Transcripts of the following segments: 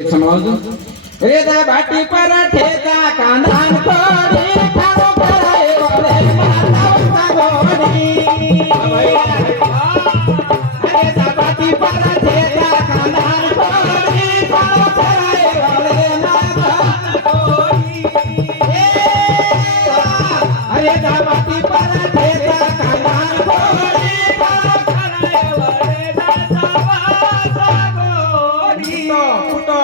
रे दा बाटी पराठेचा कांदान कोणी खाऊ कराय वाले माता गोडी रे दा बाटी पराठेचा कांदान कोणी खाऊ कराय वाले माता गोडी अरे दा बाटी पराठेचा कांदान कोणी खाऊ कराय वाले माता गोडी फुटो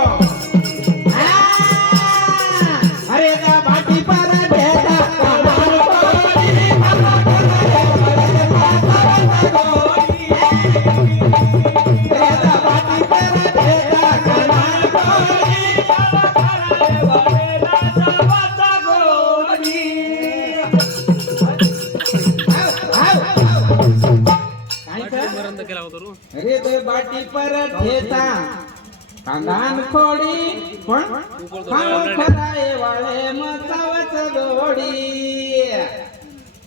अरे दा बाटी पराठेचा कांदान कोणी खाऊ कराय वाले माता गोडी रे दा बाटी पराठेचा कांदान कोणी खाऊ कराय वाले माता गोडी अरे ते बाटी पराठेचा कांदान खोडी पण खाऊ खराय वाले मचावच गोडी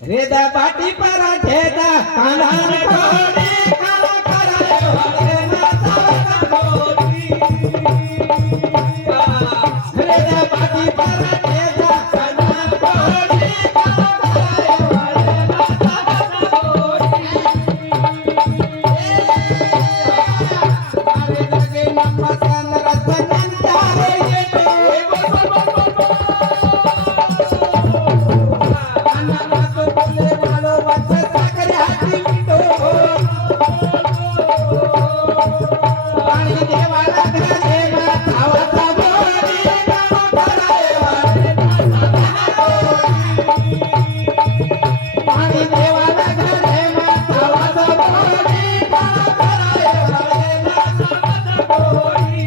रे दा बाटी पराठेचा कांदान खोडी खाऊ खराय वाले मचावच गोडी रे दा बाटी पराठेचा कांदान खोडी खाऊ खराय वाले मचावच गोडी अरे जगे नमसन रतनंता रे येतो अनानास फुले मालो वाच साखऱ्याची मिठो पाणी देवाला घाले मातावाचा गोडी काम कराय वाले माता गोडी पाणी देवाला घाले मातावाचा गोडी काम कराय वाले माता गोडी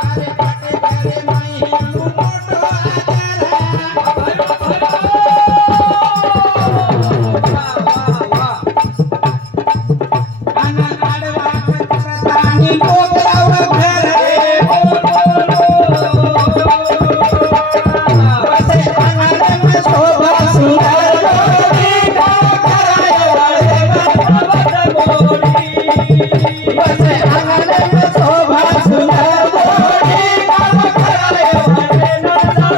अरे पाटे घरे माई हिंदू मोठो आदर आडवा करतानी कोकराव घरे बसे अंगण में शोभा सुंदर गोडी काम कराय वाले माता गोडी बसे अंगण में शोभा सुंदर गोडी काम कराय वाले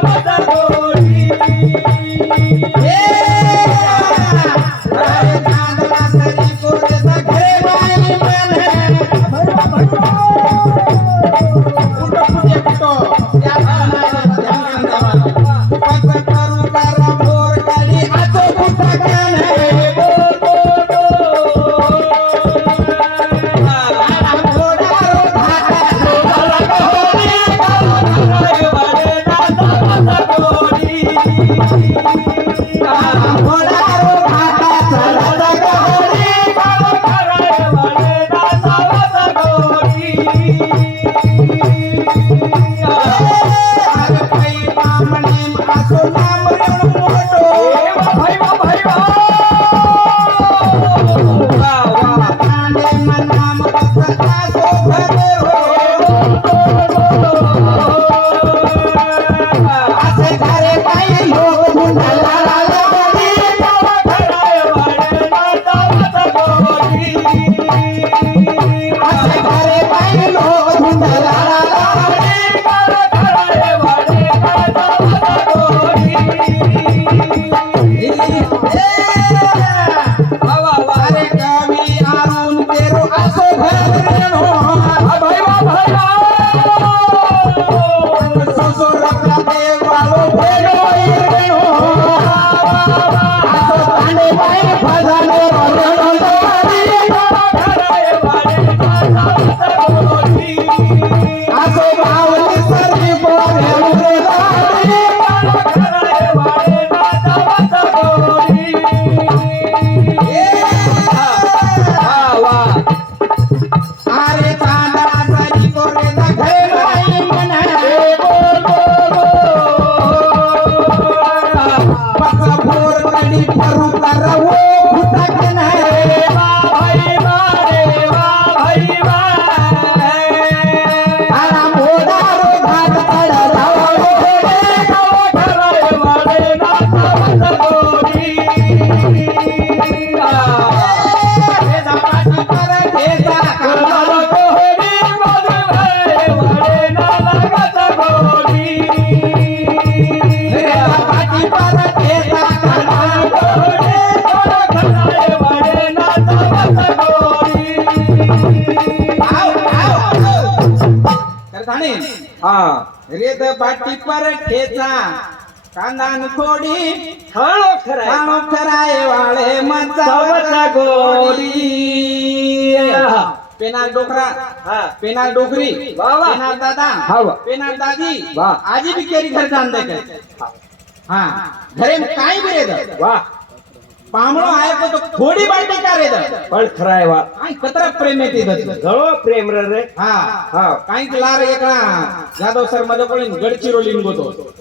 माता गोडी अरे चांदला सरी कोरेचा घरे माई बने कुठो त्या ध्यान द्यावा पक करू करा मोर काढी आतो कुठा काने अरे कवी आरून तेरो आसो घरेनो ससुर का देव वालो भेलो इरेनो आसो तांडे बाई भजनो रनो दोरी कराय वाले माता गोडी आसो बावली सरी बोले मुरे दारी कराय वाले माता गोडी अरे चांदला सरी कोरेचा घरे कांदा गोडी माझे भाई वाडे ना लागत गोडी रेता पाटी पर ठेचा कांदा गोडी खराय वाडे ना लागत गोडी तर थाणे हा रेत पाटी पर ठेचा कांदा न खोडी खाणो खराय खाणो खराय वाळे चावचा गोडी पेनाल डोकरा हा पेनाल डोकरी वाह, वाह. पेनाल दादा हा, वाह. पेनाल दादी वाह. आजी भी केरी घर जान दे के हाँ घरे में काई भी रे द वाह पामळो आहे तो थोडी बाटी का रे द पण खराय वा काय कतरा प्रेम येते द जळो प्रेम रे हा हा काही लार एकला जाधव सर मध्ये कोणी गडचिरोली गोतो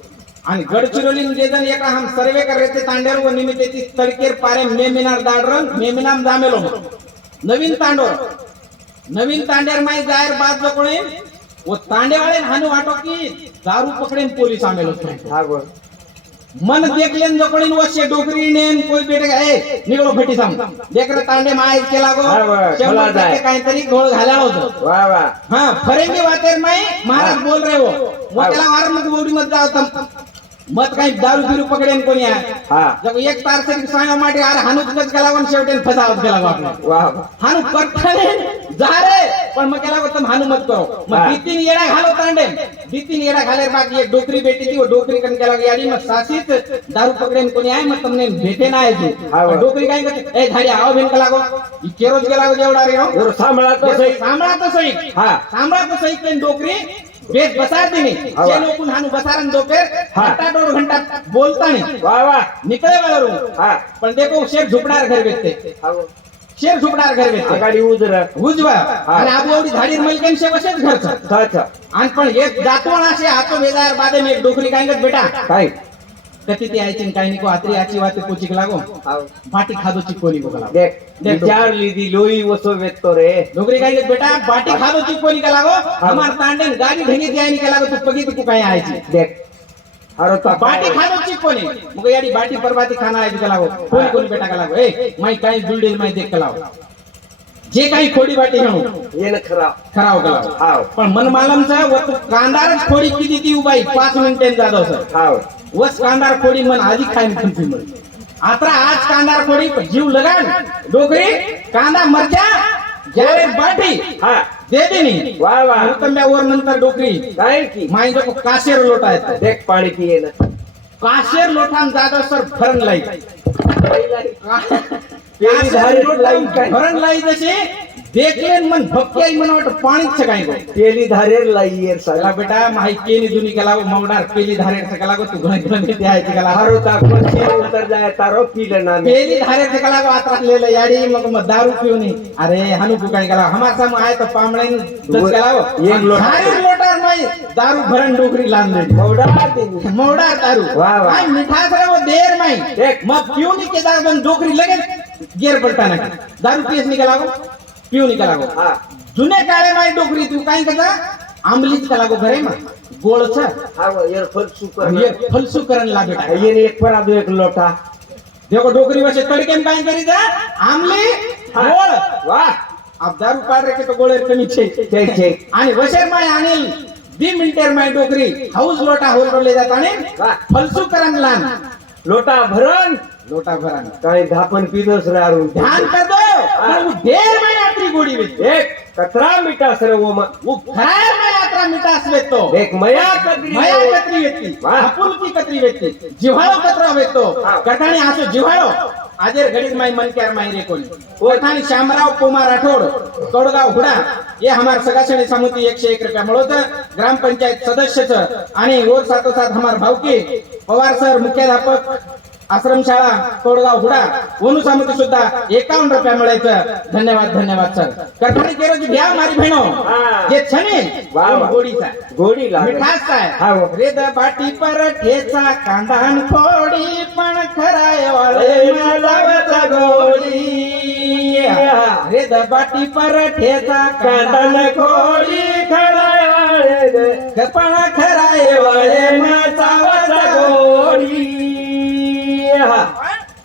आणि गडचिरोली जेजन एका हम सर्वे कर रहे थे तांडेर व निमित्तेची तडकेर पारे मेमिनार दाडरन मेमिनाम जामेलो नवीन तांडेर माई जायर बाद कोणी वो तांडे वाले हानु वाटो की दारू पकड़े पुलिस आमेलो हा बोल मन देख लेन जो कोणी वसे डोकरी ने कोई बेटे का ए निकलो फटी साम देख रे तांडे माय केला गो हा, बरं. शंभर मला जाय. टक्के काहीतरी घोळ घाला होतो वाह वाह हाँ फरेंगे वातेर माई महाराज बोल रहे हो वो केला वार मत बोडी मत जाओ तुम मत काही दारू बिरू पकडेन कोणी आहे हा जब एक तार से सांगा माटे अरे हानु कच केला वन शेवटेन फसावत केला आपला वाह हानु करठाने जा रे पण मग केला तुम हानु मत करो मग हा. बितीन येडा घालो तांडे बितीन येडा घाले बाकी एक डोकरी बेटी थी वो डोकरी कन केला याडी मग सासित दारू पकडेन कोणी आहे मग तुमने भेटे ना आहे तू हा, पण डोकरी काय करते ए झाडी आव भेन केला गो ई केरोज केला गो जेवढा रे हो जर सांभाळा तो सही सांभाळा तो सही हा सांभाळा तो सही पेन डोकरी बेट बसार देनी हाँ, जे लोकून हानु बसारन दोपेर हाँ. घंटा 2 घंटा बोलता नहीं वाह वाह निकले वाला रू हा पण देखो शेर झुपणार घर भेटते हा शेर झुपणार घर भेटते आगाडी उजर उजवा आणि आबू एवढी झाडी मलकेन शे बसेच घरचं अच्छा आणि पण एक जातवण असे हातो बेजार बादे में एक डोकरी काय गत बेटा काय कती ती आयची काय निको आत्री आची वाते कोचिक लागो बाटी खादो चिकोनी को लागो देख देख. विचार लीधी लोई वसो वेतो रे डोकरी काय गत बेटा बाटी खादो चिकोनी का लागो हमार तांडन गाडी ढंगी ती आईनी का लागो तू पगी तू काय आयची देख अरे तो बाटी खादो चिकोनी मग याडी बाटी पर बाटी खाना आयची का लागो कोणी कोणी बेटा का लागो ए माई काय जुलडेल माई देख का लागो जे काही खोडी बाटी म्हणू ये न खराब खराव गला हाव पण मनमालमचा व तू कांदारच खोडी किती ती उबाई 5 मिनिटांनी जाधव सर हाव वस कांदार खोडी मन आधी खाईन खंती म्हण आता आज कांदार खोडी जीव लगान डोकरी कांदा मरजा जारे बाटी हा दे देनी वाह वाह वर नंतर डोकरी काय की माई जो काशेर लोटा येत देख पाणी पिये ना काशेर लोठान जाधव सर फरन लाई पेरी धारेर लाई काय फरन लाई जसे देखलेन मन भक्की आई मन वाट पाणीच काय गो पेली धारेर लाई येर चला साला बेटा माही केली दुनी केला मवडार पेली धारेर से केला तू घण घण ते आहे केला हारो ता कोणची उतर जाय तारो पीले ना पेली धारेर से केला आत्रा लेले याडी मग दारू पिऊनी अरे हानु तू काय केला हमार सम आए तो पामळेन दस केला एक लोटा. धारेर लोटार नाही दारू भरण डोकरी लांदले मोडा देनी मवडार दारू वाह, वाह. काय मिठास रे वो देर नाही देख. मग पिऊनी के दारू बन डोकरी लगेच गेर पडता ना दारू पीस निकला पिऊ निकला हा जुने काळे माई डोकरी तू काय कसा आंबलीच कला गो घरे मा गोळच हाव येर फल सुकर ये फलसू करण ला बेटा येर एक पर आदो एक लोटा देखो डोकरी वसे तड़केन काय करी जा आंबली हा. गोळ वाह अब दारू पाड रे के तो गोळेर कमी छे छे छे आणि वशेर माय अनिल 2 मिनिटेर माय डोकरी हाऊस लोटा होल ले जात आणि वाह. फलसू करण लान लोटा भरण लोटा भरण काय धापन पिनोस रे आरू ध्यान कर दो पर वो ढेर माय यात्री गोडी वेच एक कतरा मिटा सर वो वो घरार माय यात्रा मिटास वेतो एक मया कदरी मया कत्री वेती वाह. आपुलकी कत्री वेती जिव्हाळो कतरा वेतो हा. कथाणी आसो जिव्हाळो आजेर घडीत माई मन क्यार माई रे कोणी कथाणी श्यामराव पोमा राठोड कौडगाव हुडा ये हमार सगासणी समिती 101 रुपया मिळवत ग्रामपंचायत सदस्यच आणि और साथोसाथ हमार भावकी पवार सर मुख्याध्यापक आश्रमशाळा कोडगाव हुडा वनु समिती सुद्धा 51 रुपया मिळायचं धन्यवाद सर कथाणी केरो जी घ्या मारी बहनो हा. जे छने वाह, वाह. गोडीचा गोडी लाग मिठास हा, आहे हो. रेद बाटी पर ठेचा कांदान फोडी पण खराय वाळे मलावचा गोडी रेद बाटी पर ठेचा कांदान फोडी खराय वाळे पण खराय वाळे मलावचा गोडी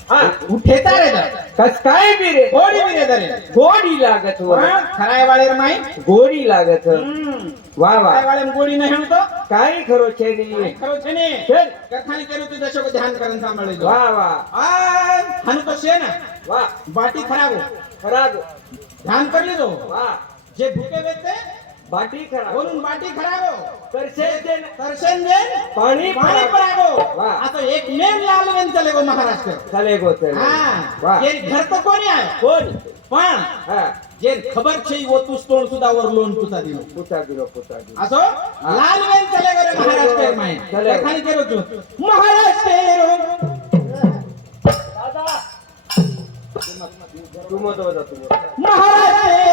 हा उठेता रे कस काय बी रे गोडी बिरे दरे गोडी लागत हो खराय वाळेर माई गोडी लागत वा वा खराय वाळेर गोडी नाही म्हणतो काय खरो छे नी खरो छे ने छेन. कथानी केलो तू दशक ध्यान करन सांभाळे वा वा हानु तो शे ना वा बाटी खराब हो खराब ध्यान कर लीधो वा जे भूके वेते बाटी खराब बोलून बाटी खराब हो करशे देन दर्शन दे पाणी पाणी परागो वा. आता एक मेन लालवेन चले गो महाराष्ट्र चले गो चले हा वा जे घर तो कोणी आहे कोण पण हा जे खबर छे वो तू तोड सुद्धा वर लोन तुझा दिलो पुता दिलो असो लालवेन चले गरे महाराष्ट्र माय चले. कथानी केलो तू महाराष्ट्र दादा तू मत होता तू महाराष्ट्र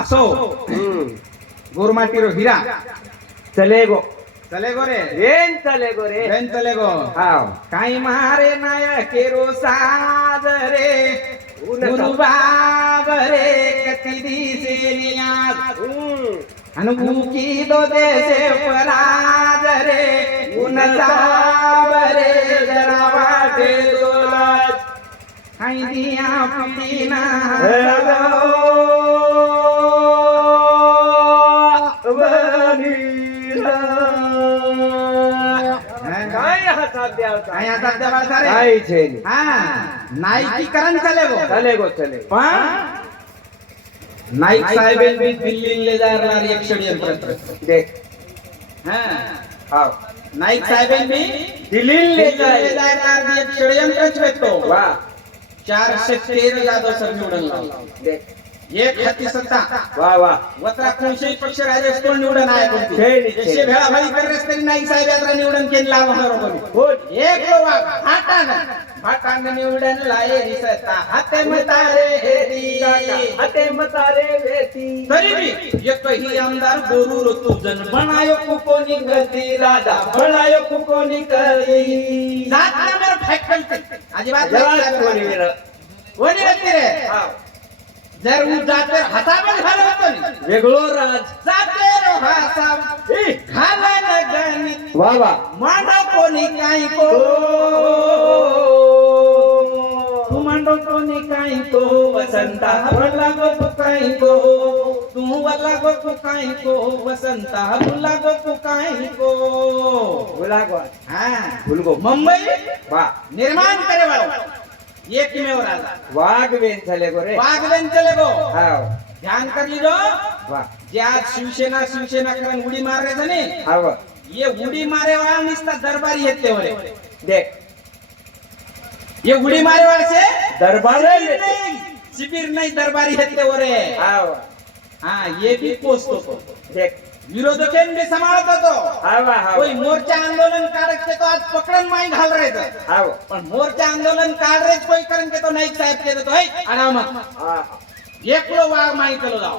असो गोरमाटीरो हीरा चलेगो चलेगो रे रेन चलेगो रे रेन चलेगो हाव काही मारे नाया केरो साज रे गुरुबाब रे कती दिसे नियाज अनुभूकी दो देसे पराज रे उनसाब रे जरा वाटे दोलाज काही दिया पीना काय છે नाईकीकरण चलेगो चलेगो चले पण नाईक साहेब दिल्लीले जाणार एक षडयंत्र देख हा हाव नाईक साहेबांनी दिल्लीले जाणार एक षडयंत्रच भेटतो वा 413 जाधव सर निवडून लावला देख एक हाती सत्ता वा वा वत्रा कोणशाही पक्ष राजेश कोण निवडून आहे कोणती छे नी, छे. जसे भेळा भाई करत तरी नाईक साहेब यात्रा निवडून केली लावा बरोबर हो एक भाटान निवडून लाये दिसता हाते मतारे हेरी हाते मतारे वेती तरी बी एकही आमदार गोरू तुझन बनायो कुकोनी गती राजा बनायो कुकोनी करी जात नंबर फॅकल्टी अजिबात कोणी व्यक्ती रे जर उ जाते हातावर घालवतो वेगळो राज जाते रो हासाब घालन गणित वा वा मांडो कोणी काही को तू मांडो कोणी काही को वसंता भला गो तू काही को तू वला गो तू काही को वसंता भला गो तू काही को गुलागो हां भुलगो मुंबई वा निर्माण करे वालो एकमेव राजा वाघवेन चलेगो रे वाघवेन चलेगो हाव ध्यान कर लीजो वा ज्या शिवसेना करण उडी मार रहे थे ने हाव ये उडी मारे वाला निस्ता दरबारी हेते होरे देख ये उडी मारे वाले से दरबार शिबिर नहीं दरबारी हेते होरे हाव हाँ ये भी पोस्ट तो देख विरोधकें भी संभालता तो हाव हाव कोई मोर्चा आंदोलन कारक के तो आज पकड़न माई घाल रहे थे हाव पण मोर्चा आंदोलन काढ रहे कोई करण के तो नाईक साहेब के तो है अनामत हा एकलो वाघ माई चलो जाओ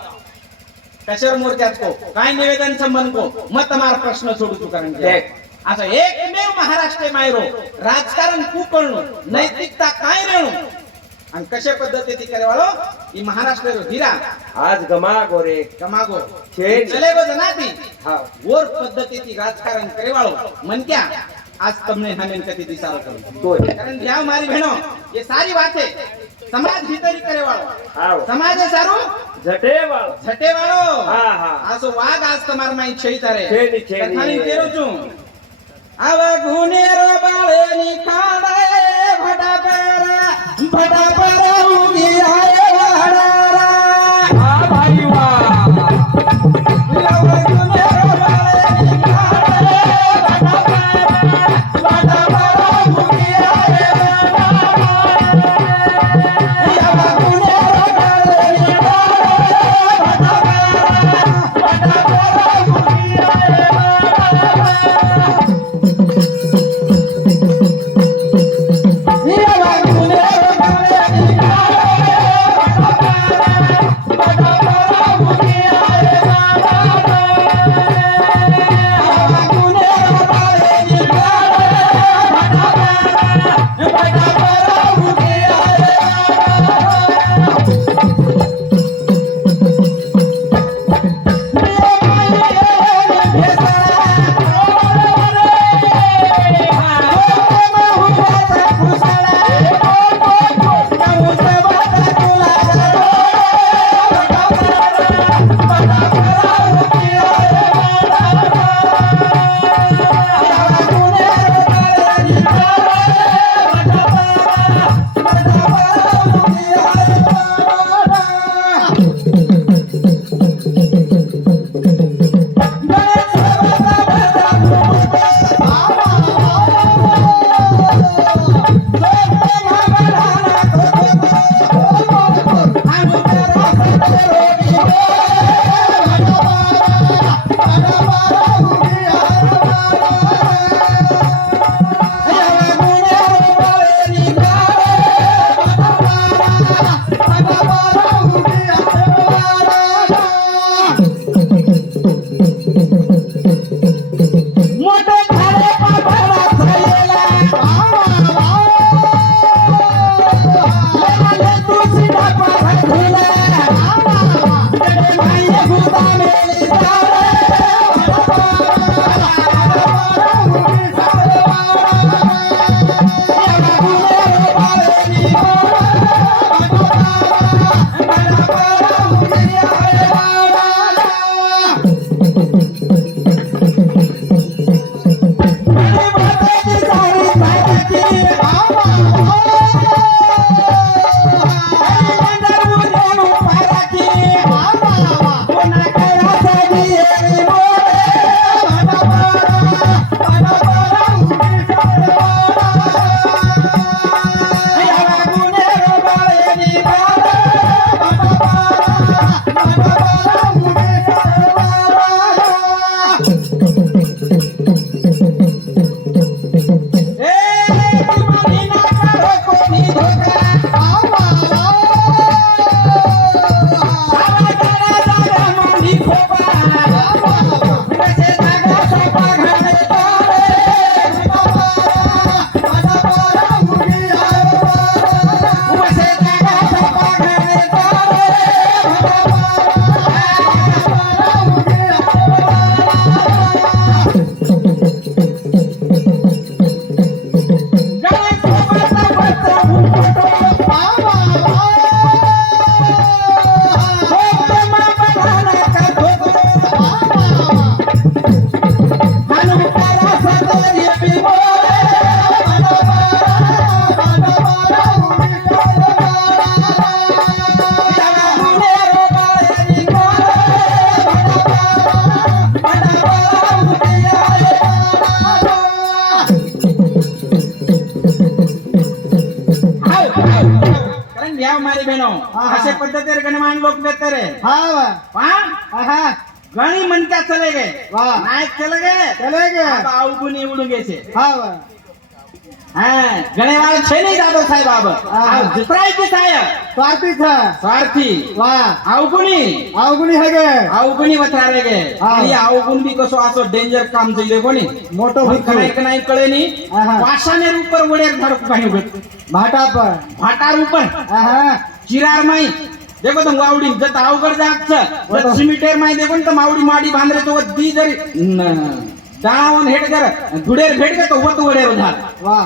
कशर मोर्चात को काय निवेदन संबंध को मत मार प्रश्न सोडू तू करण देख असं एकमेव महाराष्ट्र मायरो राजकारण कुकळणो नैतिकता काय रेणू आणि कशा पद्धतीने करे वाळो ही महाराष्ट्र हिरा आज गमागो रे कमागो छे चलेगो जनाती हाव और पद्धतीने राजकारण करे वाळो मन क्या आज तुमने हमें कति दिशा करो तो कारण जाओ मारी बहनों ये सारी बातें समाज हितरी करे वाळो આવો સમાજ સારું જટે વાળો છટે વાળો હા હા આ સો વાગ આજ તમાર માં છે તારે છેની, છેની. કથાની કેરો છું આવા ગુનેરો બાળે ની ખાડે ભટા પર ઉગી આય વાડારા આ ભાઈ વાહ આવા ગુનેરો બાળે ની ખાડે ભટા પર ઉગી આય વાડારા આવા ગુનેરો બાળે ની ખાડે ભટા પર ઉગી આય मारी बहनों असे पद्धतीने गणमान लोक बेहतर है घणी मनक्या चले गए नायक चले गए अब अवगुणी उडून गेছে घणे वाले छे नहीं दादो साहेब अब दुसरा की साहेब स्वार्थी अवगुणी है गे अवगुणी वथारे गे ये अवगुण भी कसो असो डेंजर काम जइले कोणी मोटो कनाई कनाई कळे नी पाशाने ऊपर वडेर धडक काही उभे भाटार ऊपर चिरार माई देखो तो वावडी जत अवघड जागच सिमिटेर माई देखो तो मावडी माडी बांधरे तो दी जरी जाऊन हेड कर धुडेर भेट के तो वत वडेर झाल वाह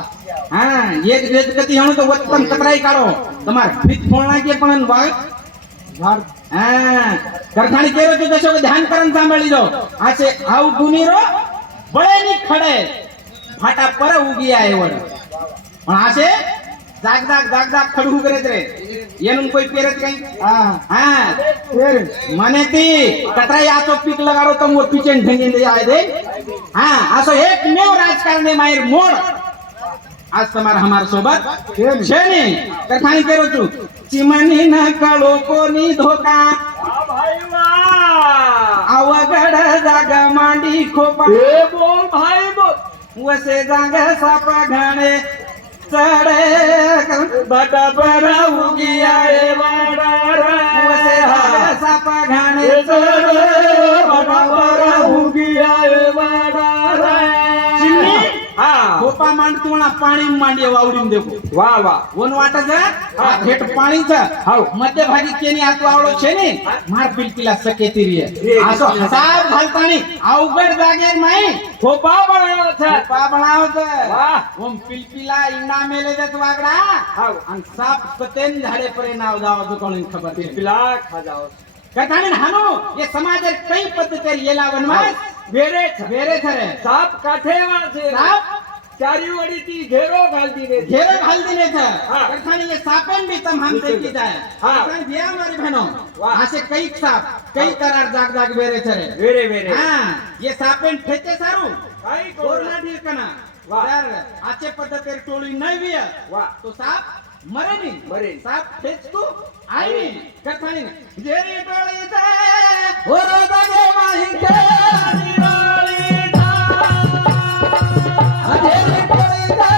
હા એક વેદ ગતિ હણું તો વતન કતરાઈ કાઢો તમાર ફીત ફોળના કે પણ વાય ઝાડ હા કરખાણી કેરો તો દશો કે ધ્યાન કરન સાંભળી જો આ છે આવ ગુનીરો બળેની ખડે ફાટા પર ઉગી આય વડ પણ આ છે જાગ જાગ ખડું કરે રે એનું કોઈ પેરત કઈ હા હા ફેર મને તી કતરાઈ આ તો પીક લગાડો તો મો પીચેન ઢંગી દે આય દે હા આ તો એક મેવ રાજકારણી માયર મોડ आज તમારા हमार सोबत કેમ છે ને કથાણી કરું છું ચીમની ના કળો કોની ધોકા વાહ ભાઈ વાહ આવગડ જાગ માંડી ખોપા એ બોલ ભાઈ બોલ વસે જાગ સાપ ઘાણે ચડે બટા પર ઉગિયા એ વાડા વસે જાગ સાપ ઘાણે ચડે બટા પર ઉગિયા એ વાડા ચીમની હા ખોપા માંડતુણા પાણી માંડી વાવડીને દેખો વાહ વાહ વન વાટ છે આ ઠેઠ પાણી છે હાવ. મધ્ય ભાગી કેની આતો આવડો છે ને માર પિલપિલા સકેતી રીએ આ તો હસાબ ઘાલતાણી આવગડ જાગે માઈ ખોપા બનાવ્યો છે પા બનાવ છે વાહ ઓમ પિલપિલા ઈંડા મેલે દે વાગડા હાવ. અન સાપ કતેન ઝાડે પરે નાવ દાવ તો કોણ ખબર છે પેલા ખાજાઓ કથાને હાનો એ સમાજે કઈ પદ્ધતિ યેલા વનવાસ વેરે છે વેરે થરે સાપ કાઠેવા છે સાપ ચારી વડીથી ઘેરો ઘાલતી રે घेरे घाल दिने था हाँ। कथानी ये सापेन भी तम हम देखी जाए हाँ। कथानी दिया हमारी बहनों वाह। ऐसे कई साप कई करार जाग जाग बेरे चरे વેરે વેરે हाँ ये सापेन ठेचे सारू કાઈ और કોણ ना ठीक कना वाह। यार आचे पद्धति टोली नहीं भी है વાહ तो साप मरे नहीं मरे। साप ठेच तू आई नहीं कथानी जेरी टोली थे और दगे माही के निराली था जेरी टोली थे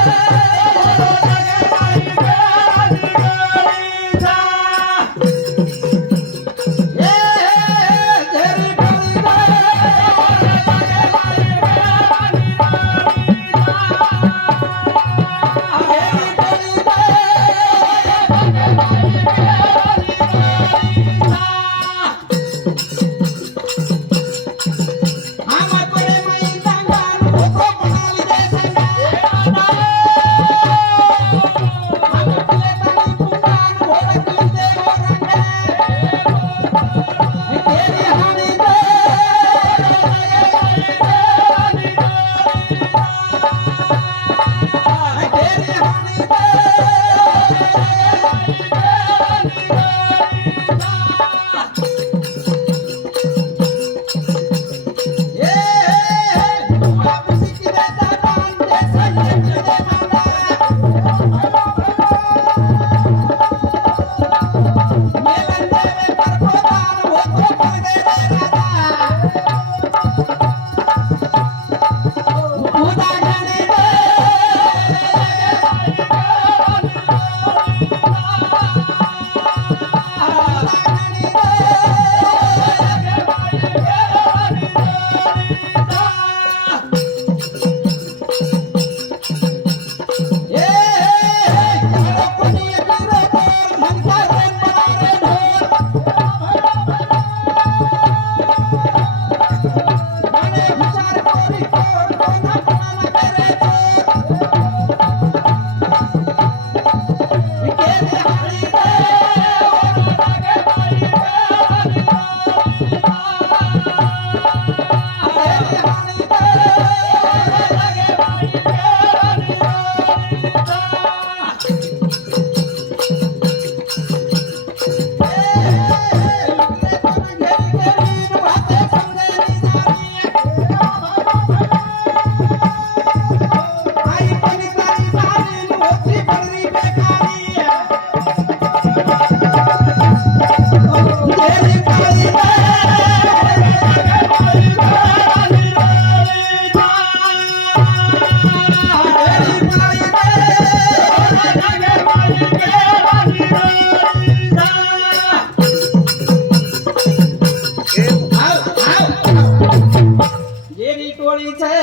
ટોળી છે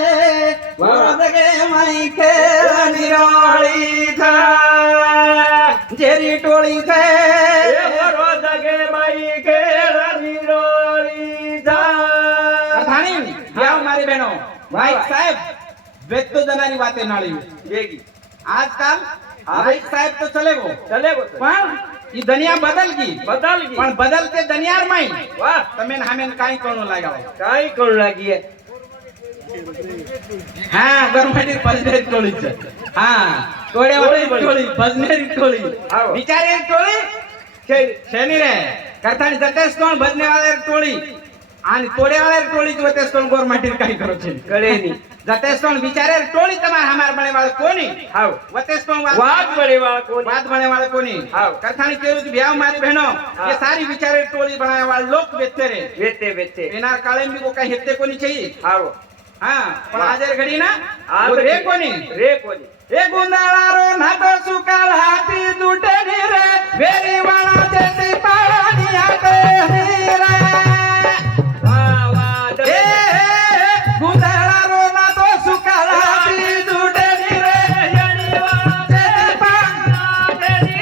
વરદગે માઈ કે નિરાળી થા જેરી ટોળી છે વરોદગે માઈ ઘેર નિરોળી જા કથાણી યા मारी बहनों नाईक साहेब व्यक्त जनारी वाते नाळी वेगी आजकाल नाईक साहेब तो चले वो चले वो पण ही दुनिया बदल गई पण बदलते दुनियार माई वाह तमेन हमेन काई कळू लागाव काय करू लागी हा गरमाटी भजनेरी टोळीच हा टोळ्यावाली टोळी भजनेरी टोळी हाव. बिचारी टोळी शनी रे करतानी जतेस कोण भजनेवाले टोळी आणि तोड्यावाले टोळी जतेस कोण गोरमाटी काही करो छे कळे नी जतेस कोण बिचारे टोळी तमार हमार बळे वाले कोनी हाव वतेस कोण वाद बड़े वाला कोण बात बने वाले कोनी हाव. करतानी केरु की ब्याह मारी बहनो ये सारी बिचारे टोळी बनाए वाले लोग बेते रे वेते वेते एनार काळे मी को काही हेते कोनी चाहिए हाव हा पण आजर घडी ना आज वो रे कोणी रे कोणी ए गुंडाळारो नाटो सुकाळ हाती दुटेनी रे वेरी वाळा जेती पाणी आटे रे वाह वाह ए गुंडाळारो नाटो सुकाळ हाती दुटेनी रे वेरी वाळा जेती पाणी आटे रे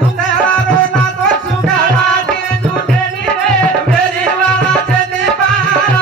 गुंडाळारो नाटो सुकाळ हाती दुटेनी रे वेरी वाळा जेती पाणी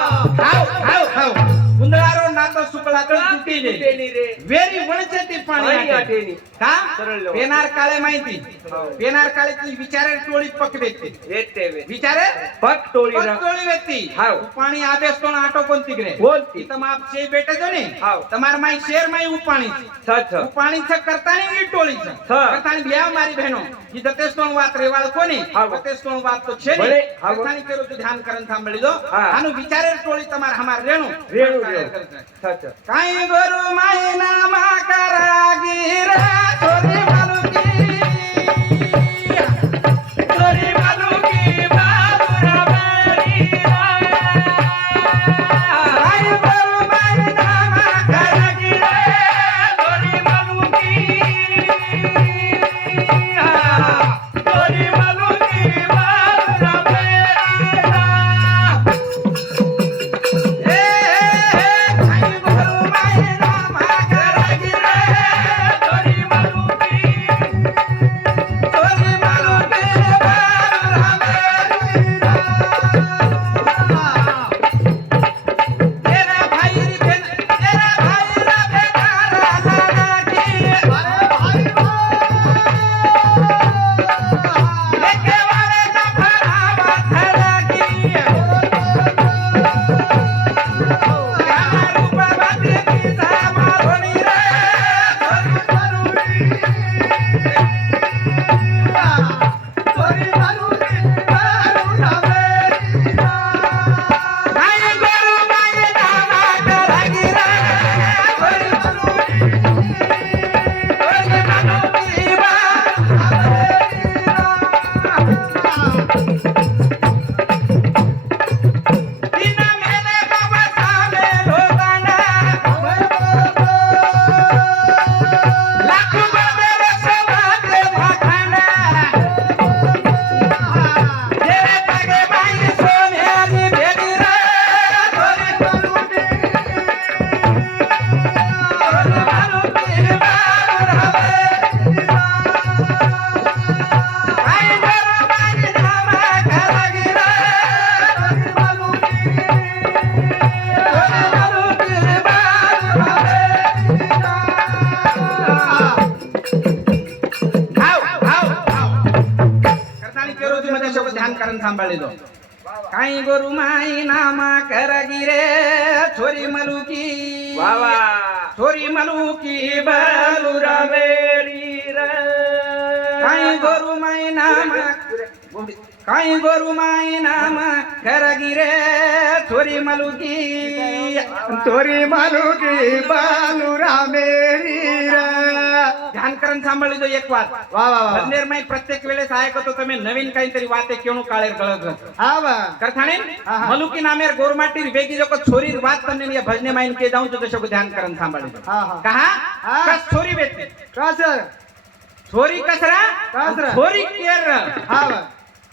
हाव गुंडाळारो नाटो सुकाळ हाती दुटेनी रे वेरी वळचे ते पाणी पाणी आटे आटेनी का सरळ लो. पेनार काळे माहिती हो. पेनार काळे ती विचारे टोळी पक व्यक्ती वेते वे विचारे पक टोळी पक ना टोळी व्यक्ती हाव. उपाणी आदेश कोण आटो कोण तिकडे कोणती? इथं माप शे बेटे जो ने हाव. તમાર માઈ શેર માઈ ઉપાણી સચ ઉપાણી છે કરતાની ની ટોળી છે હા. કરતાની બ્યા મારી બહેનો ઈ દતેશ કોણ વાત રેવાળ કોની હાવ. દતેશ કોણ વાત તો છે ભલે, ને હાવ. કરતાની કેરો તો ધ્યાન કરન સાંભળી દો હા. આનું વિચારે ટોળી તમાર હમાર રેણુ રેણુ કાય રેણુ. કરતા. સચ કાઈ ગુરુ માઈ નામા કરાગી રે છોરી માલુકી છોરી માલુકી બાબુરા બેરી કાઈ ગુરુ માઈ નામા કરાગી રે છોરી માલુકી છોરી માલુકી બાબુરા બેરી सांभाळी दो काही गोरु माई नामा करगी रे छोरी मलुकी वाह वाह छोरी मलुकी बालुरा बेरी रे काही गोरु माई नामा काही गोरु माई नामा करगी रे छोरी मलुकी बालुरा बेरी रे ध्यान करून सांभाळली दो एक વાત वाह वाह वाह ભજનેર માં પ્રત્યેક વેળે સાયકો તમે નવીન કાંઈતરી વાતે કેણું કાળેર ગળગ હા વાહ કરથાણે હા, હા. મલુકી નામેર ગોરમાટી વેગી જો છોરી વાત તમને ને ભજને માં કે જાઉં તો દશકો ધ્યાન કરણ સાંભળી દો હા, હા. કહા હા. કસ છોરી બેતી કાસર છોરી કસરા કસરા. છોરી કેર હા વાહ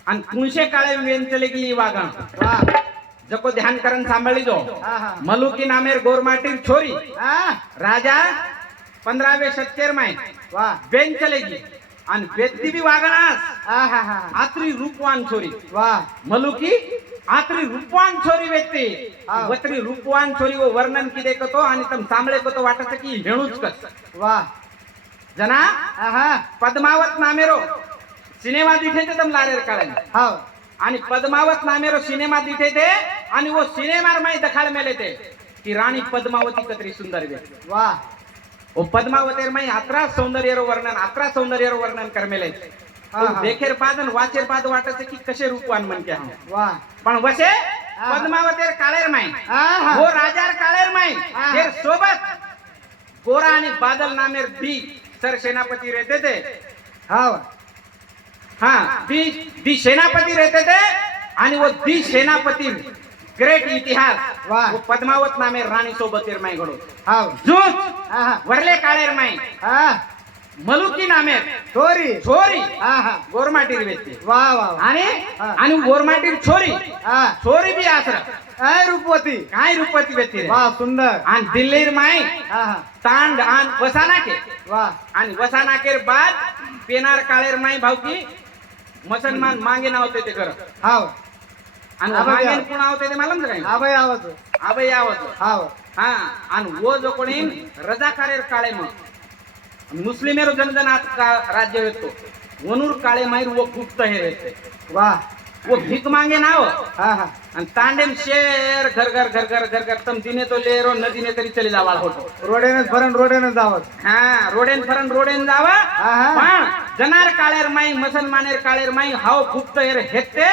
અને કુંશે કાળે વેન ચલે ગઈ વાગણ વાહ જકો ધ્યાન કરણ સાંભળી દો હા હા મલુકી નામેર ગોરમાટી છોરી હા રાજા 15 સત્તર માં વાહ બેન ચલે ગઈ आणि व्यक्ती बी वागणास आहा आत्री रूपवान छोरी वाह मलुकी आत्री रूपवान छोरी व्यक्ती हा. वत्री रूपवान छोरी वो वर्णन किदे कतो आणि तम सांभळे कतो वाटत की हेणूच कस वाह जना आहा पद्मावत नामेरो सिनेमा दिठे ते तम लारेर काढेन हाव आणि पद्मावत नामेरो सिनेमा दिठे ते आणि वो सिनेमार माई दखाड मेले ते की राणी पद्मावती कतरी सुंदर व्यक्ती वाह ओ पद्मावतेर माई अत्रा सौंदर्य वर्णन करमेले हा, हा. देखेर बाद आणि वाचेर बाद वाटत की कसे रूपवान म्हणके हम वाह पण वसे पद्मावतेर काळेर माई आहा वो राजार काळेर माई हा. जेर सोबत गोरा आणि बादल नामेर बी सर सेनापती रहते थे हाव हाँ दी सेनापती रहते थे आणि वो दी सेनापती ग्रेट इतिहास वाह. वो पद्मावत नामेर राणी सोबतेर माई घडो हाव जूच आहा वरले काळेर माई हा मलुकी नामेर छोरी छोरी आहा गोरमाटीर व्यक्ती वाह वाह आणि हा. आणि गोरमाटीर छोरी हा छोरी बी आसरा काय रूपवती काय रूपवती व्यक्ती रे वाह सुंदर आणि दिल्लीर माई आहा तांड आणि वसाना के वाह आणि वसाना केर बाद पेनार काळेर माई भावकी मुसलमान मांगे नाव होते ते घर हाव आणि आबा मांगे द्या. पुन्हा होते ते मालूम काय आबाई आवाज आबई आवत हाव हा आणि वो जो कोणी रजाकारेर काळे मग मुस्लिमेर जनजनात का राज्य येतो वनूर काळे माईर वो गुप्त हे रहते वाह वो भीक मांगे नाव आहा आणि तांडेम शेर घर तम दिने तो लेरो न दिने तरी चली जावाळ होतो रोडेनच जावत हा रोडेन जावा आहा. पण जनार काळेर माई मुसलमानेर काळेर माई हाव गुप्त हेर हेते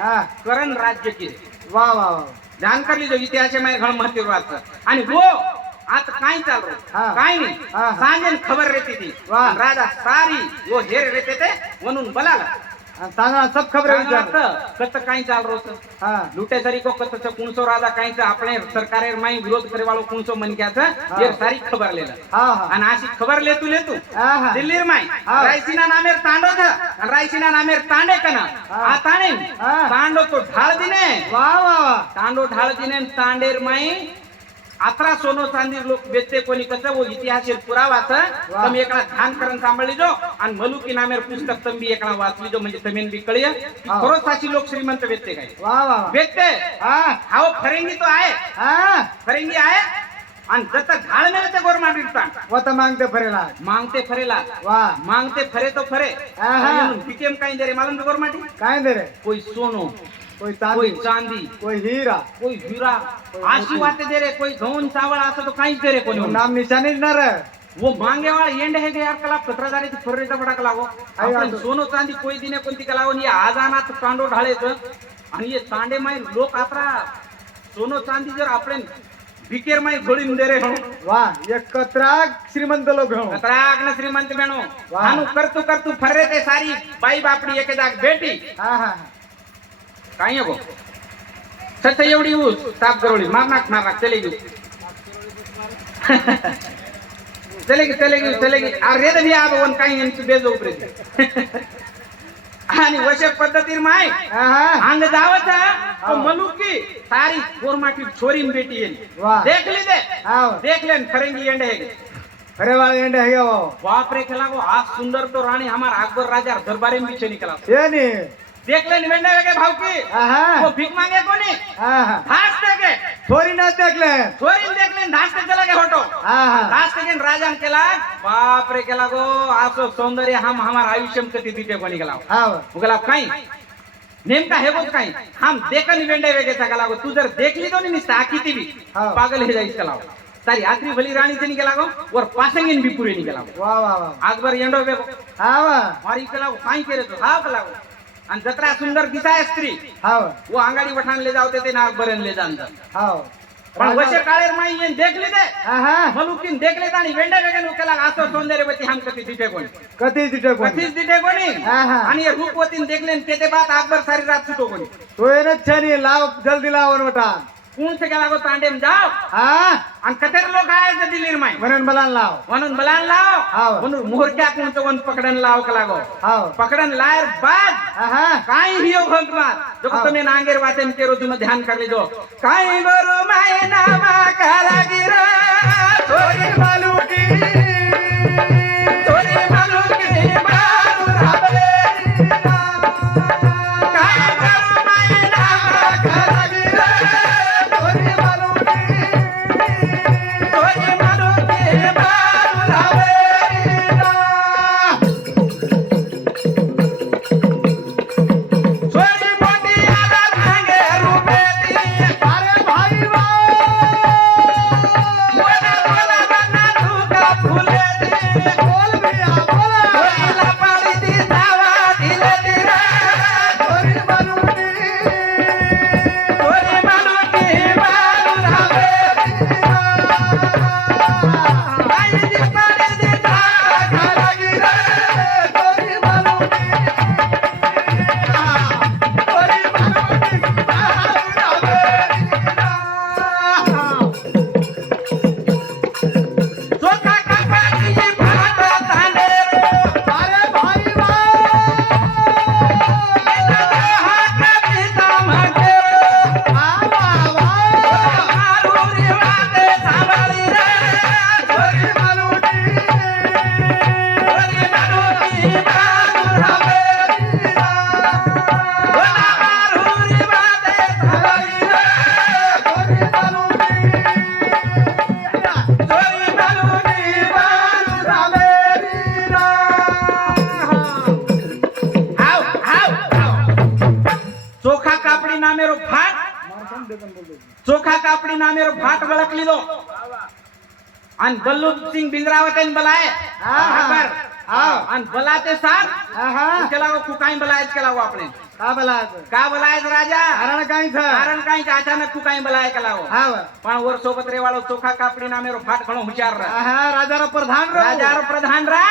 हा करण राज्य की वाह वाह वाह जानकर लीजो इतिहास माई घण महत्व आणि वो आता काय चाल हा. रहा काय नाही हा. सांजेन खबर रहती थी वाह. राजा सारी वो हेर रहते थे म्हणून बलाला आणि सांगा सब खबर विचार कत काय चाल रोत हा लुटे सारी को कत कुणसो राजा काय આપણે સરકારે માઈ વિરોધ કરે વાળો કુણસો મન ક્યા છે હા. એ સારી ખબર લેલા હા હા અને આશી ખબર લેતું આહા. દિલ્હીર માઈ હા. રાયસીના નામેર તાંડો છે અને રાયસીના નામેર તાંડે કના હા. આ તાણે હા. તાંડો તો ઢાળ દીને वाह वाह वाह तांडो ढाळ दिने आणि तांडेर माई अत्रा सोनो चांदी लोक बेचते कोणी कसं वो इतिहासेर पुरावा छ वाह. તમે એકલા ધ્યાન કરન સાંભળી જો અને મલુકી નામેર પુસ્તક તમે બી એકલા વાંચલી જો म्हणजे તમેન બી कळिय હા. खरो साची लोक श्रीमंत बेचते काय वाह वाह वाह बेचते हा हाव फरेंगी तो आहे हा फरेंगी आहे आणि जत ढाळ मेले ते गोरमाट इरता वत मांगते फरेला मांगते फरेला वाह मांगते फरे तो फरे आहा. पीकेम काही दे रे मालूम है गोरमाटी काय दे रे कोई सोनो कोई कोई चांदी चांदी कोई हीरा कोई हीरा कोई आशी वाते दे रे कोई गहून चावल असं तो काहीच दे रे कोणी नाम निशानीच ना रे वो मांगे वाला एंड है के यार कला कतरादारी ती फर्रेचा बडा कला गो आई आपण वाटो. सोनो चांदी कोई दिने कोणती कला गो आणि आजानात तांडो ढाळेच आणि हे तांडे माई लोक आत्रा सोनो चांदी जर आपण भिकेर माई घोडीन दे रे हो वाह एक कतराक श्रीमंत लोक हो कतराक न श्रीमंत बेनो वाह. हानु करतू फर्रे ते सारी बाई बापडी एक जाग बेटी हा हा काय गो सच एवढी ऊस ताप गरवली मारनाक चले गई चले गई अरे भी आप वन काही यांची बेजो उपरे आणि वशे पद्धतीर माय आहा अंग जावचा हाव. मलुकी सारी गोरमाटी छोरी बेटी येईल वाह. देख ली दे हाव देख लेन फरेंगी एंड है अरे वाले एंड है वो बाप रे खेला गो आज सुंदर तो रानी हमार अकबर राजा दरबारे में पीछे निकला ये नी देख लेन वेंडे वेगे भाव की आहा वो भीख मांगे कोनी आहा धास देखे छोरी ना देख ले छोरी देख लेन धास ते चला गे होटो आहा धास ते राजान केला बाप रे केला गो असो सौंदर्य हम हमार आयुष्यम कधी दिते कोणी केला हाव उगला काही नेमका हे बोल काही हम देखन वेंडे वेगे सगला गो तू जर देखली तो नहीं किती भी हाव. पागल हे जाईस केला तारी आखरी भली राणी से निकला गो और पासंगिन भी पूरे निकला गो वाह वाह वाह अकबर एंडो बेगो हाव मारी केला गो काही करे तो हाव केला गो आणि जत्रा सुंदर दिसाय स्त्री हाव वो आंगाडी वठान ले जावते ते ना अकबरन ले जान हाव पण वशे काळेर माई येन देख ली दे आहा मलुकीन देख ले आणि वेंडे वेगन केला असो सौंदर्यवती हम कधी दिते कोणी कधी तिथे कोण कधीच दिते कोणी आहा. आणि हे रूपवतीन देखलेन ते बात अकबर सारी रात सुटो कोणी तो येणच छानी लाव जल्दी लाव वटा कोण से गेला गो तांडेम जाव हा आणि कतेर लोक आहे ते दिल्लीर माई म्हणून मला लाव म्हणून बलान लाव हाव. म्हणून मोहरक्या कोणतं वन पकडन लाव कला गो हाव पकडन लायर बाद आहा काही ही भगवान जो हाव. तुम्ही नांगेर वाचन केरो तुम्ही ध्यान करले जो काही बरो माय नामा कारागिर छोरी मालुकी छोरी मालुकी मालुकी ચોખા કાપડી નામેરો ફાટ વળક લીધો અને બલ્લુસિંહ બિંદ્રાવતે બલાય બરાબર અને બલાતે સાથ કેલાવો કુકાઈ બલાય કેલાવો આપણે કા બલાય રાજા કારણ કાઈ કે અચાનક કુકાઈ બલાય કેલાવો પણ વર્ષો પત્રે વાળો ચોખા કાપડી નામેરો ફાટ ઘણો હુચાર રાજારો પ્રધાન રા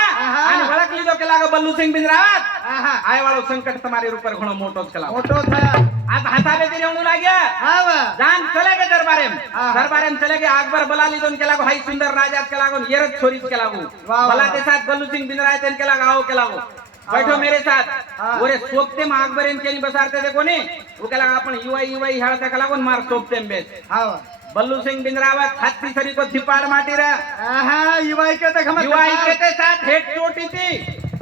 અને વળક લીધો કેલાવો બલ્લુસિંહ બિંદ્રાવત આય વાળો સંકટ તમારી ઉપર ઘણો મોટો જ કેલાવો આ હાથાબે તેરે ઊંડું લાગ્યા જાન ચલે કે દરબારે ચલે કે अकबर बला लीधो ने केला भाई सुंदर राजा केला को ये छोरी केला को बला के साथ बल्लू सिंह बिंद्राय तेन केला आओ केला को बैठो मेरे साथ ओरे सोपते में अकबर इन केनी बसारते थे कोनी वो केला अपन युवाई हालता केला को मार सोपते में बेस बल्लू सिंह बिंद्रावत हाथी सरी को धिपाड़ माटी रे युवाई के साथ हेड चोटी थी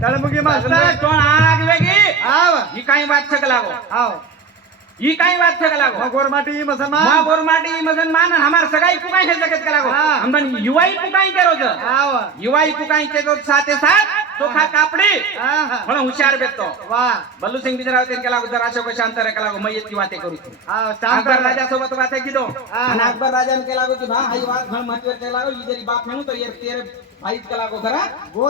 तळमुगी मास्टर तो आग वेगी ही काही बात छकला को ये काही बात छकला को गोरमाटी मुसलमान हमार सगाई कुकाई है जगत कला को हमन युवाई कुकाई करो छ युवाई कुकाई के तो साथे साथ चोखा कापड़ी पण होशियार बेतो वाह बल्लू सिंह बिंद्राव तेन केला को जराशो को शांत रे केला को मैं इतकी बातें करू अकबर राजा सोबत बातें कीधो आणि अकबर राजा ने केला को की भा हाई बात घण महत्व केला को इधरी बाप नेऊ तो ये तेरे भाई केला को खरा आणि वो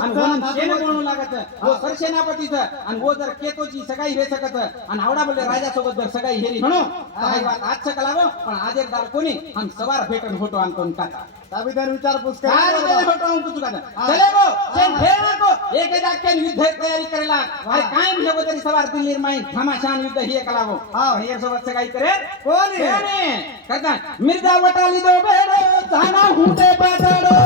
सेने बोलू लागत वो सरसेनापती था आणि वो जर केतोची सगाई रे सकत आणि आवडा बोले राजा सोबत जर सगाई हेरी म्हणो हाई बात आज केला को पण आजेदार कोणी आणि सवार भेटन होतो आणि कोण काका दाबीदार विचार पुस्तक होतो हम कुछ काका चले गो सेन फेरना को एक एक के युद्ध तयारी करेला अरे कायम जगो तरी सवार दिल्ली माई घमाशान युद्ध ही केला को हां हे सोबत सगाई करे कोणी काका मिर्जा वटाली दो बेडो जाना हुटे पाडो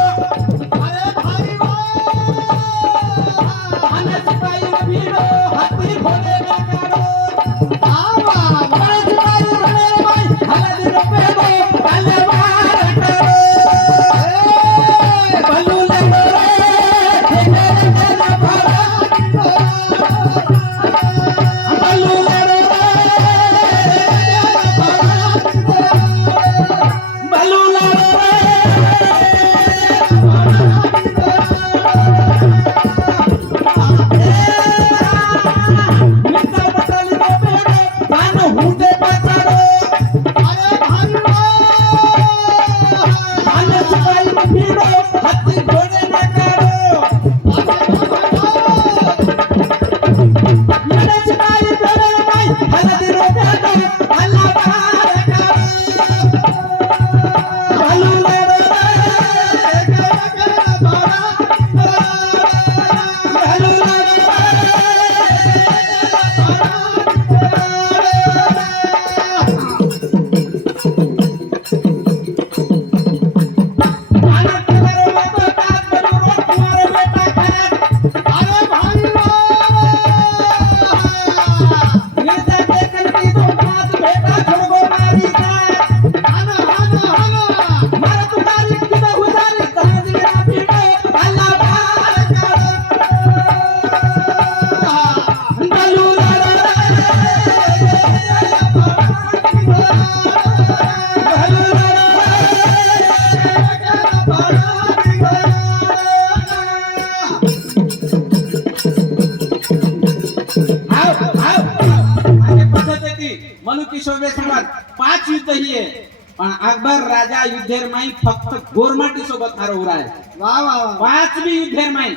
पाच युद्ध ही आहे पण अकबर राजा युद्धेर माई फक्त गोरमाटी सोबत हारो उराय पाच बी युद्धेर माई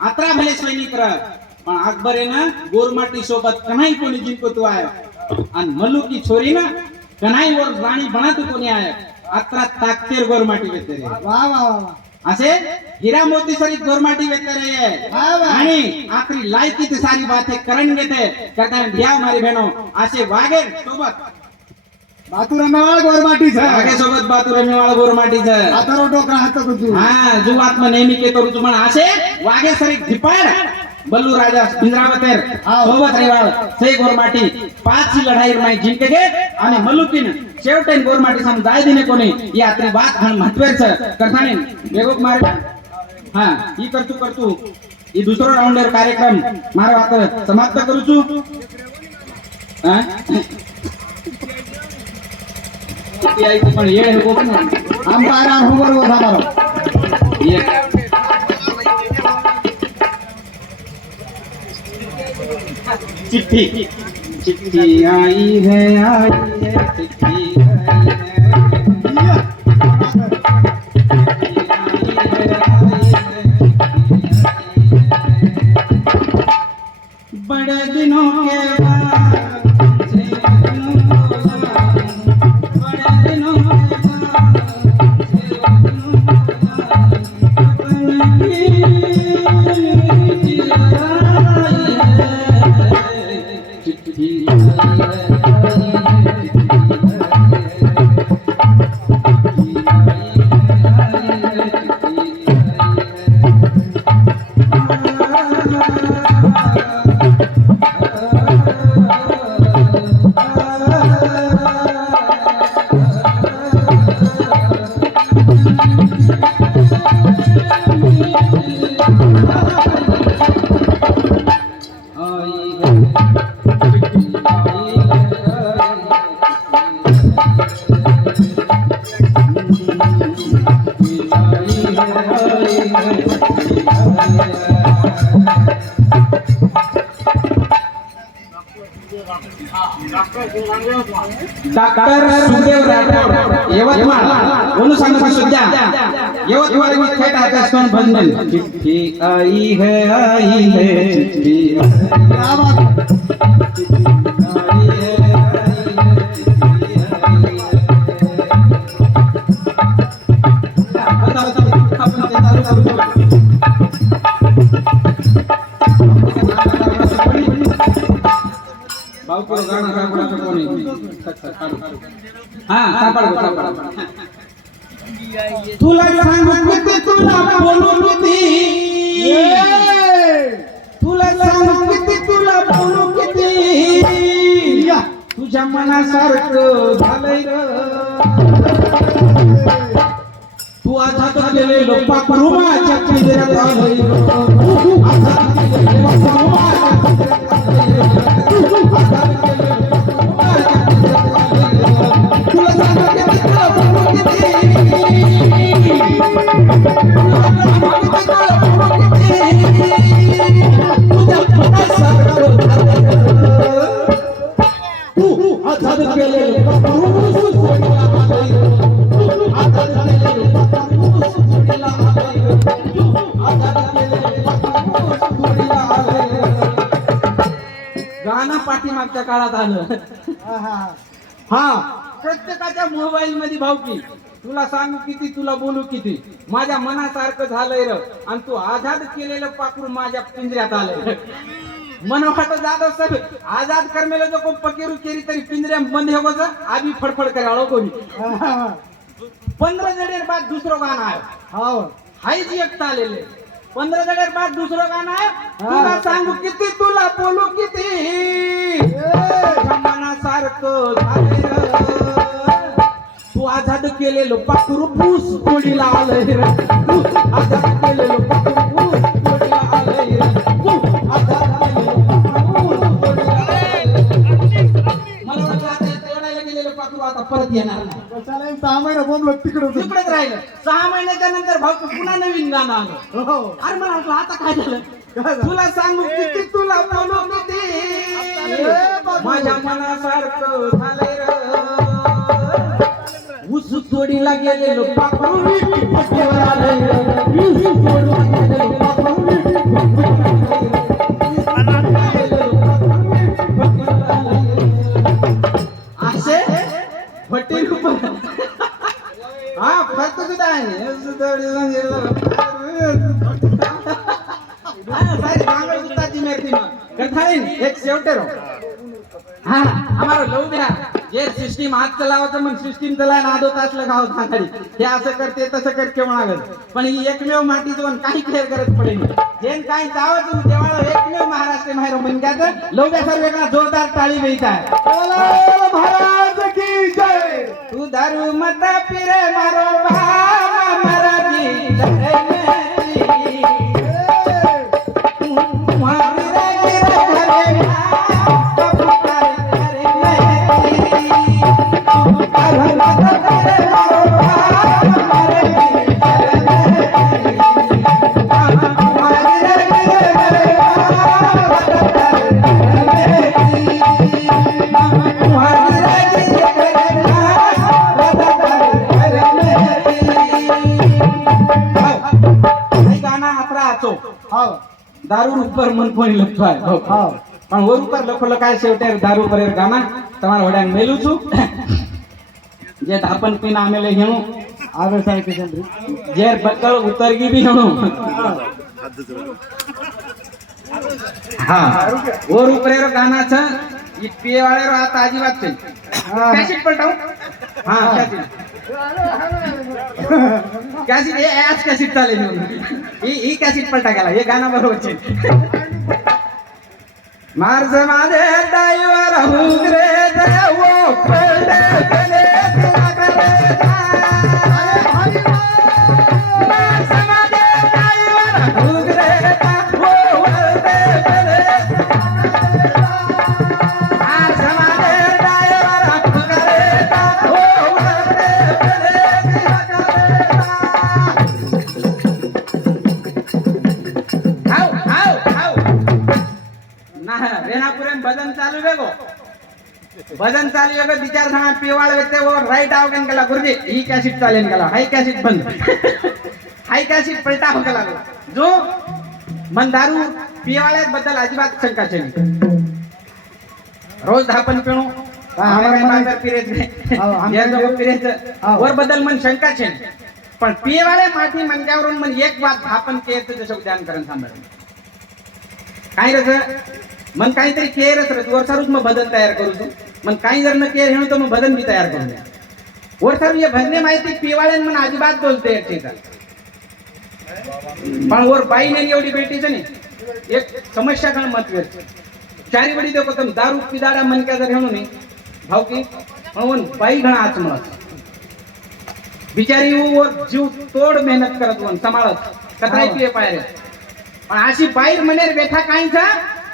अतरा भले सैनिक रह पण अकबर ना गोरमाटी सोबत कन्हाई कोणी जिंकतो आहे आणि मल्लूकी छोरी ना कन्हाई वर राणी बनत कोणी आहे अतरा ताकतेर गोरमाटी वेतरे असे हिरा मोती सरी गोरमाटी वेतरे आणि आखरी लायकी ते सारी बातें करण घेते करता ध्याव मारी बहनो असे वागेर सोबत बातुरमेवाळा गोरमाटीचा आगे सोबत बातुरमेवाळा गोरमाटीचा आतरो टोकरा हात कुजू हां जो आत्मा नेहमी के तो तुमण आसे वागे सरी धिपाड बल्लू राजा बिंद्रावतेर सोबत रेवाळ से गोरमाटी पाच लढाई माई जिंके गे आणि मल्लुकीन शेवटेन गोरमाटी सम जाय दिने कोणी ही आत्री बात घण महत्वेच करताने बेगोक मार हां ही करतू ही दुसरो राउंडर कार्यक्रम मारो आता समाप्त करू छु हां आई पण ये हो पण आमदार होवर हो थांबारो ये चिट्ठी चिट्ठी आई है चिट्ठी बड़े दिनों के बाद से बदनों को लाऊं, बड़े दिनों के बाद से बदनों को लाऊं, अपन की चिट्ठी आई है, डॉक्टर सुखदेव राठोड यवतमाळ बोलू सांगतो सुद्धा यवतमाळ में थेट आकाशवाणी बंधन चिट्ठी आई है चिट्ठी क्या बात आई है गाणं सापडायचं कोणी हा सापड तुला सांगू किती तुला बोलू किती तुला सांगू किती तुला बोलू किती तुझ्या मनासारखं झालंय तू आझाद केलेलो पाखरू माझ्या पिंजऱ्यात आलंय आझाद केलेलो पाखरू माझ्या पिंजऱ्यात तुला सांगू किती तुला बोलू किती तुझ्या मनासारखं तू आझाद केलेलो पाखरू सोडला आझाद केलेलो पाखरू सोडला आझाद केलेलो पाखरू सोडला गाणं पाठीमागच्या काळात आलं हा प्रत्येकाच्या मोबाईल मध्ये भावकी तुला सांगू किती तुला बोलू किती माझ्या मनासारखं झालंय र आणि तू आझाद केलेलं पाखरू माझ्या पिंजऱ्यात आलंय मन वाटत जाधव सर आजाद करमेला जो कोण पकेरू केरी तरी पिंजऱ्या बंद हो गो आधी फडफड करे आलो कोणी 15 जडेर बाद दुसरं गाणं आहे हाव हाय जी एक चालेले 15 जडेर बाद दुसरं गाणं आहे तुला सांगू किती तुला बोलू किती मनासारखं झालंय र तू आझाद केलेलो पाखरू पूस कोडीला आलंय रे आझाद केलेलो पाखरू पूस कोडीला आलंय रे आझाद केलेलो पाखरू कोडीला आलंय मला वाटलं आता तोडायला गेलेलो पाखरू आता परत येणार नाही कशाला 6 महिने बोंबलो तिकडे तिकडेच राहिलं 6 महिन्याच्या नंतर भाऊ पुन्हा नवीन गाणं आलं हो अरे मला वाटलं आता काय झालं तुला सांगू किती तुला बोलू किती माझ्या मनासारखं झालंय रे ऊस तोडीला गेलेलो पाखरू पट्ट्यावर आलंय ऊस तोडीला गेलेलो पाखरू असे भट्टी हा फक्त सुद्धा आहे एक शेवटे हाँ हमारा लोग है ये सिस्टम हात चलावायचं मग सिस्टम चलाय ना 2 तास लगावत खाली हे असं करते तसं करते म्हणागत पण ही एकमेव मातीचं काही खेळ करत पडेल जेन काही जावं तेव्हा एकमेव महाराष्ट्र माहेर म्हणतात लोक सर्व जोरदार टाळी बेत आहे महाराज की जय तू दारू मत फिरे मारो भामा मराठी लहरे मेरी तुम्हारी रे દારૂ ઉપર મન કોઈ લખવાય હા પણ ઓર ઉપર લખો લખાય છેવટે દારૂ પર ગાના તમારા વડાને મેલું છું જે ધાપન પીના અમે લઈ ગયું આવે સાહેબ કિશનભાઈ ઝેર બકલ ઉતર ગઈ બી હણું હા ઓર ઉપર એરો ગાના છે ઈ પીએ વાળેરો આ તાજી વાત છે કેસેટ પલટાઉં હા કેસેટ कैसी ये आज कैसी चाले ये कैसी पलटा गेला ये गाना बरोबर છે मार समादे ड्राइवर हुगरे देवो पलटे चले तेरा करे मार समादे ड्राइवर हुगरे देवो पलटे चले मार समादे ड्राइवर हुगरे देवो पलटे चले रेनापुरन भजन चालू वेगो भजन चालू वेगो विचार धाना पिवाळ वेते वो राइट आव केन गेला गुरुजी ही कॅसेट चालेन गेला हाई कॅसेट बंद हाई कॅसेट पलटा हो गेला जो मन दारू पिवाळे बद्दल अजिबात शंका छे रोज धापन पिणो हमारे मांगर पिरेज यार जो पिरेज वर बद्दल मन शंका छे पण पिवाळे माथी मंग्यावरून मन एक बात धापन केत जसं ध्यान करन सांभाळ काय रे मन काहीतरी केअरच राहते वर सारूच मग भजन तयार करू तू मन काही जर न केअर हेणू तर मग भजन बी तयार करू दे वर सारू हे भजने माहिती पिवाळ्यान मन अजिबात बोलते ठीक आहे पण वर बाई ने एवढी बेटी છે ને એક સમસ્યા ઘણ મતભેદ છે ચારી વડી દેખો તમે દારૂ પીદાડા મન કે જર હેણુ નહીં ભાવ की पण बाई घणा आचमळत बिचारी वर जीव तोड मेहनत करत वन सांभाळत कतराय पिये पायरे पण अशी बाहेर मनेर बेठा काई छा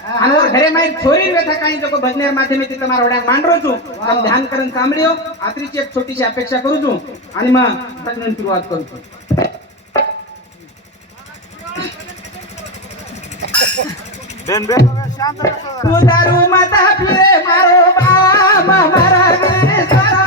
અને ઓર ઘરે મારી છોરી બેઠા કાઈ તો ભજનેર માધ્યમથી તમારા વડા માંડરો છું તમે ધ્યાન કરીને સાંભળ્યો આતરીची એક छोटीशी अपेक्षा करू છું आणि मग भजनाची सुरुवात करू છું बेन बेन शांत तू दारू माता पिरे मारो बाम मारा रे सारा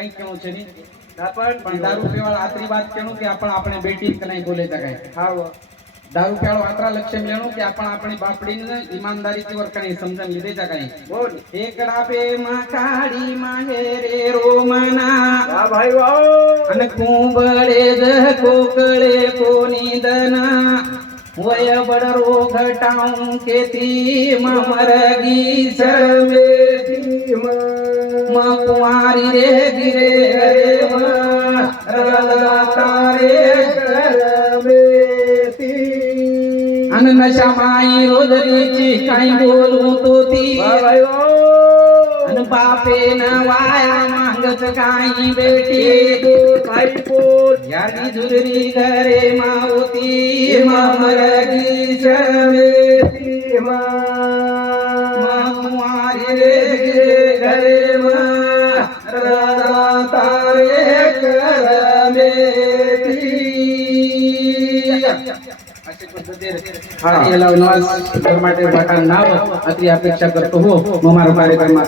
કઈ કેવું છે નહીં પણ દારૂ પીવાળા આતરી વાત કેવું કે આપણે બેટી કે નહીં બોલે તકાય दारू प्यालो आत्रा लक्ष लेणो की आपण आपणी बापडीने ईमानदारीची वर कणी समजून लिदे जगाई बोल एकड़ा पे माखाडी माहेरे रोमना वाह भाई वाह अन कुंबळे ज कोकळे कोनी दना वय बड रोग टाऊ केती ममरगी सर्वेती म कुमारी रे गिरे रे म रदातारे करवेती अन नशा माई रोजरीची काही बोलू तो ती अन बापे न वाया मागत काही बेटी काही पोट यारी झुररी घरे मावती ममरगी शमेती कुमारी रे घरे तारे करमेती अशी पद्धतीने हा याला नवाज धर्माटे वाटा नाव अति अपेक्षा करतो हो मग मारो कार्यक्रम